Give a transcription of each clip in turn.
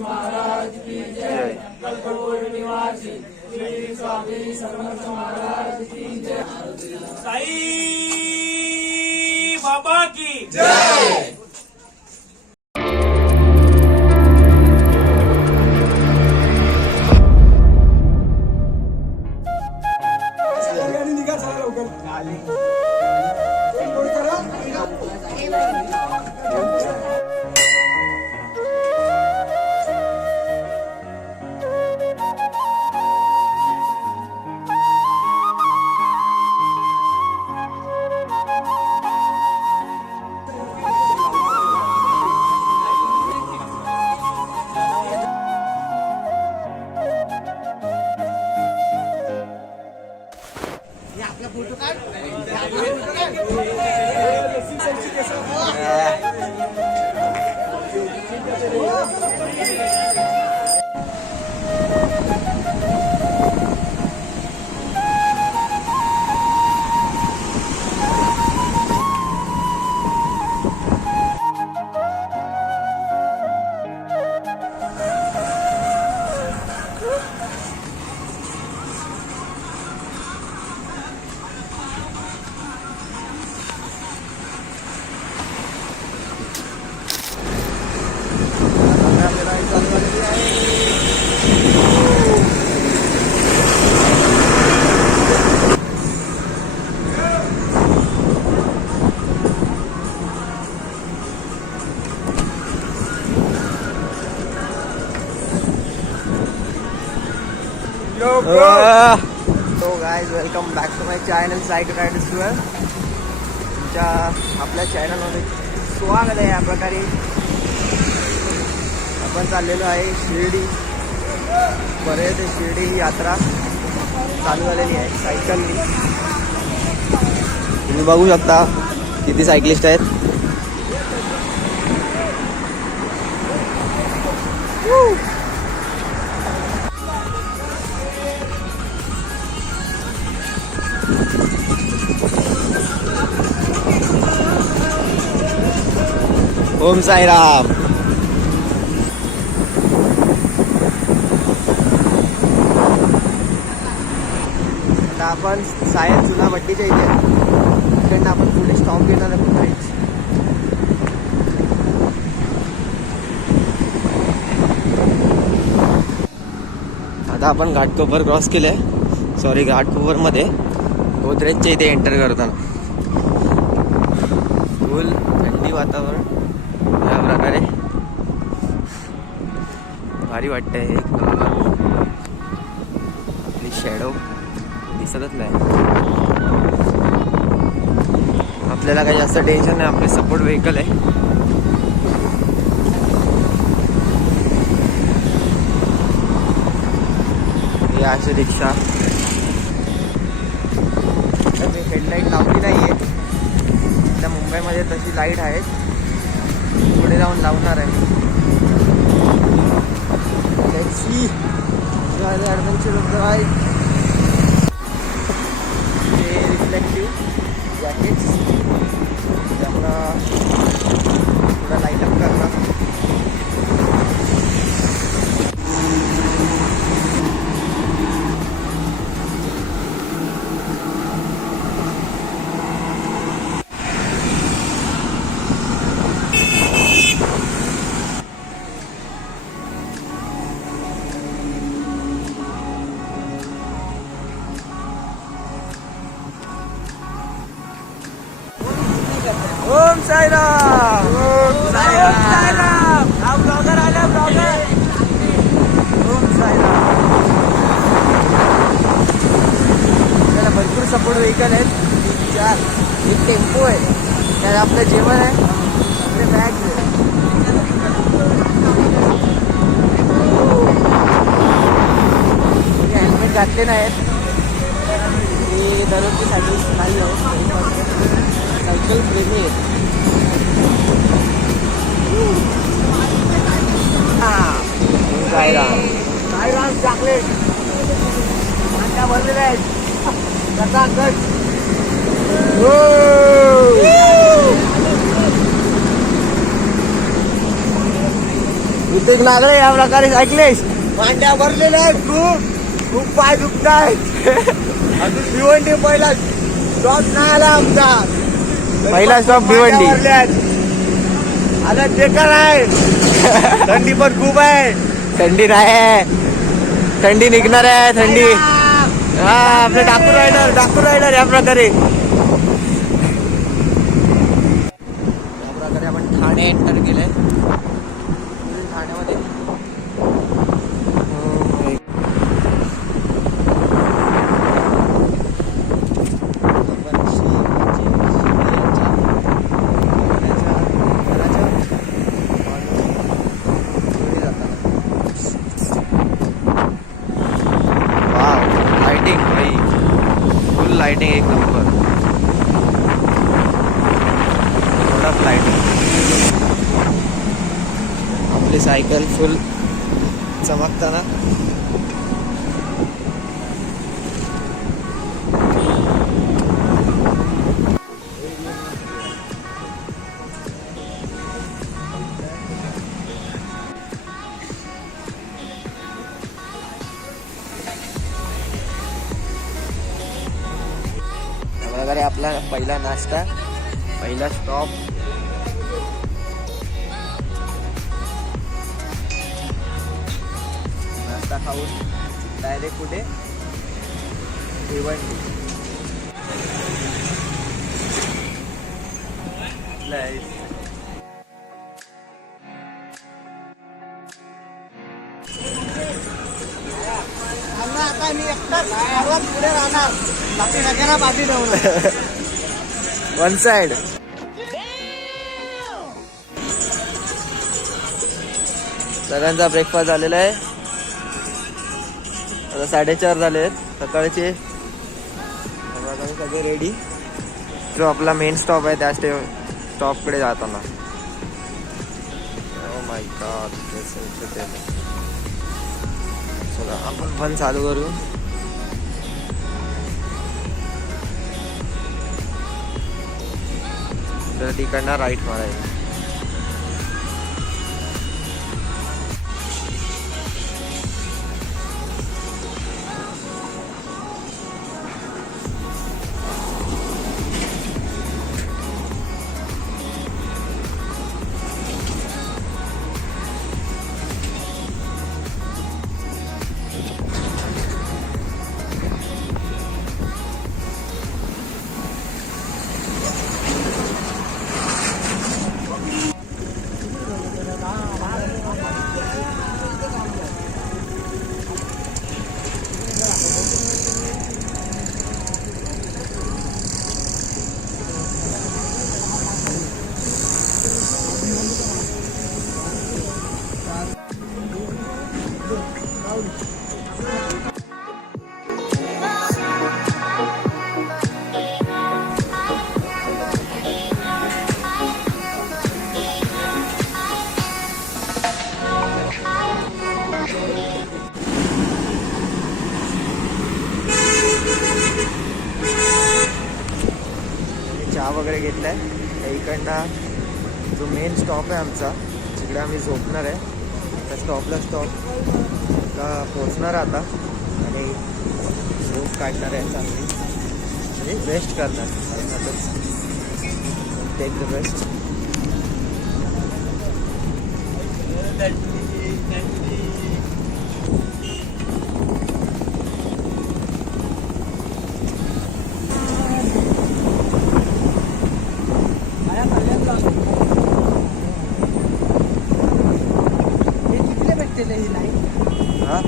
महाराज की जय। कल्पपूर्णिवासी श्री स्वामी समर्थ महाराज की जय। साई बाबा की जय। तो guys welcome back to my channel cycle riders tour. तुमच्या आपल्या चॅनलमध्ये स्वागत आहे. या प्रकारे आपण चाललेलो आहे शिर्डी. बरेच शिर्डी ही यात्रा चालू झालेली आहे सायकलनी. तुम्ही बघू शकता किती सायकलिस्ट आहेत. ओम साईराम. आता आपण सायन जुना भट्टीच्या इथे तिकडनं आपण पुढे स्टॉप घेणार आहे पुढेच. आता आपण घाटकोपर क्रॉस केले. सॉरी, घाटकोपरमध्ये गोदरेजच्या इथे एंटर करताना फुल थंडी वातावरण या प्रकारे भारी वाटतंय. एक नंबर. आपली शॅडो दिसतच नाही. आपल्याला काही जास्त टेन्शन नाही. आपले सपोर्ट व्हेकल आहे. ही अशी रिक्षा. मी हेडलाईट लावली नाही आहे. त्या मुंबईमध्ये तशी लाईट आहे. पुढे जाऊन लावणार आहे. Let's see adventure of the ride. हे रिफ्लेक्टिव्ह जॅकेट्स त्यामुळं थोडा लाईटअप करणार. ओम साईराम. ओम साईराम. हा ब्लॉगर आला. ब्लॉगर. ओम साईराम. त्याला भरपूर सपोर्ट व्हेकल आहेत. 3-4. एक टेम्पो आहे. त्यात आपलं जेवण आहे. आपले बॅग्स आहे. हेल्मेट घातले नाहीत. मी दररोजची सायकल नाही आहे. सायकल प्रेमी आहे. साईराम चॉकलेट मांडा भरलेले आहेत. कसा कट प्रत्येक नागरे या प्रकारे ऐकलेस मांड्या भरलेल्या आहेत खूप खूप पाय दुखत आहेत. अजून भिवंडी पहिला स्टॉप नाही आला आमचा. पहिला स्टॉप भिवंडी आता ते का नाही. थंडी पण खूप आहे. थंडी नाही आहे, थंडी निघणार आहे थंडी. हा आपले डाकू रायडर या प्रकारे आपण ठाणे एंटर केलंय. ठाण्यामध्ये लाइटिंग भाई, फुल लाइटिंग एक नंबर. लाइटिंग आपली सायकल फुल चमकताना. वगैरे आपला पहिला नाश्ता, पहिला स्टॉप. नाश्ता खाऊन डायरेक्ट कुठे भिवंडी. आता मी एकटाच पुढे राहणार, बाकी सगळ्यांना पाठी ठेवणार. One side. सगळ्यांचा ब्रेकफास्ट झालेला आहे. आता 4:30 झाले आहेत सकाळचे. सगळे रेडी. जो आपला मेन स्टॉप आहे त्या स्टॉपकडे जाताना. ओ माय गॉड, चला आपण पण चालू करू. तर तिकडनं राईट मारायचं. चहा वगैरे घेतलाय. इकडनं जो मेन स्टॉप आहे आमचा, जिकडे आम्ही झोपणार आहे त्या स्टॉपला पोहोचणार आता आणि झोप काढणार आहे चांगली, म्हणजे रेस्ट करणार. Take the best. हा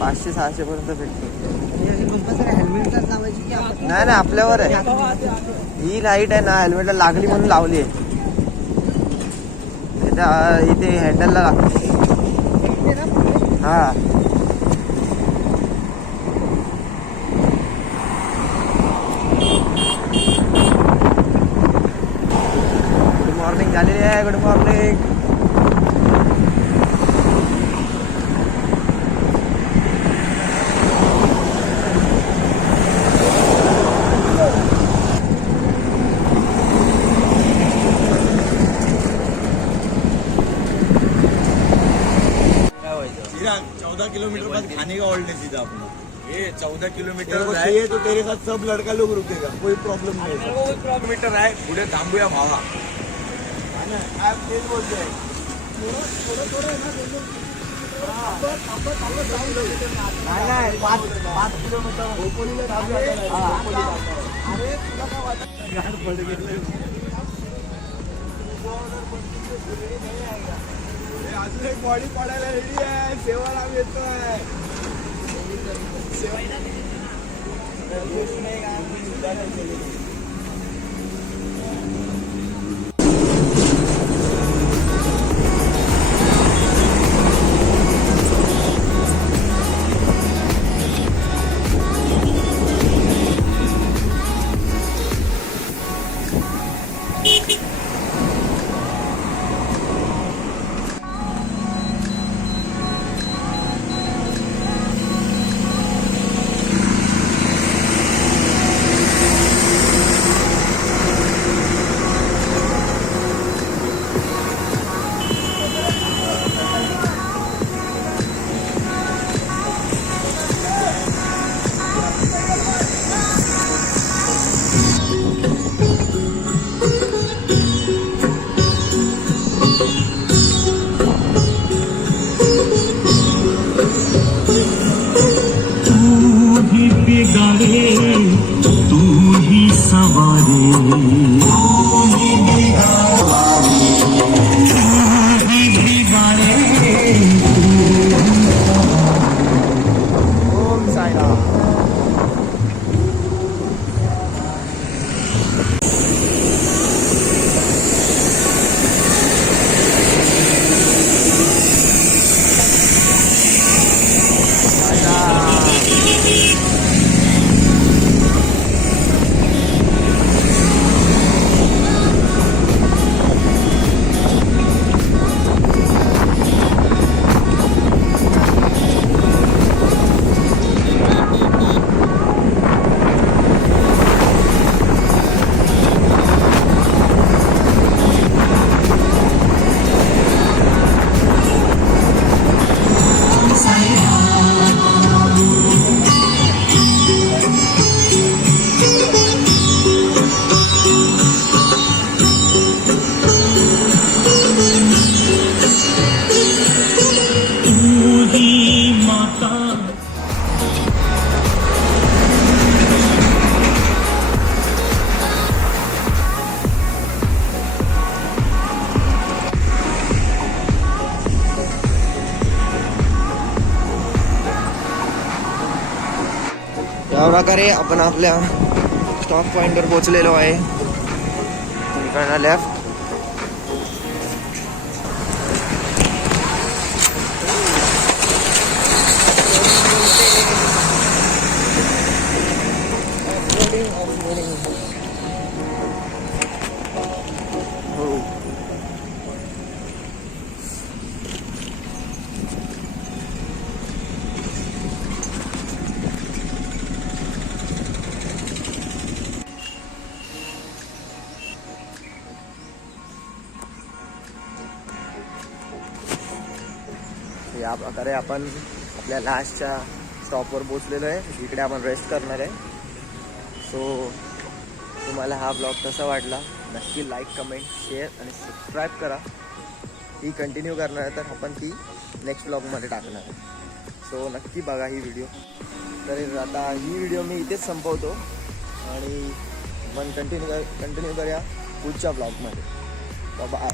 500-600 पर्यंत भेटतो. नाही नाही आपल्यावर आहे. ही लाईट आहे ना हेल्मेटला लागली म्हणून लावली आहे. इथे हँडलला लागते. हा गुड मॉर्निंग झालेली आहे. Good morning. किलोमीटर बाद खाने का ऑल्ड नहीं सीधा अपना ये 14 किलोमीटर तेरे को है चाहिए तो तेरे साथ सब लड़का लोग रुकेगा, कोई प्रॉब्लम नहीं है. किलोमीटर आहे पुढे थांबूया भावा आप तेच बोलतोय. नाही 5 किलोमीटर खोपोलीला थांबूया. अरे तुला काय वाटत अजून एक बॉडी पडायला रेडी आहे. सेवाला आम्ही येतोय. या प्रकारे आपण आपल्या स्टॉप पॉइंटवर पोहोचलेलो आहे. इकडनं लेफ्ट. या प्रकारे आपण आपल्या लास्टच्या स्टॉपवर पोचलेलो आहे. इकडे आपण रेस्ट करणार आहे. सो तुम्हाला हा ब्लॉग कसा वाटला नक्की लाईक, कमेंट, शेअर आणि सबस्क्राईब करा. ही कंटिन्यू करणार आहे तर आपण ती नेक्स्ट ब्लॉगमध्ये टाकणार आहे. सो नक्की बघा ही व्हिडिओ. तर आता ही व्हिडिओ मी इथेच संपवतो आणि आपण कंटिन्यू करूया पुढच्या ब्लॉगमध्ये. बाय.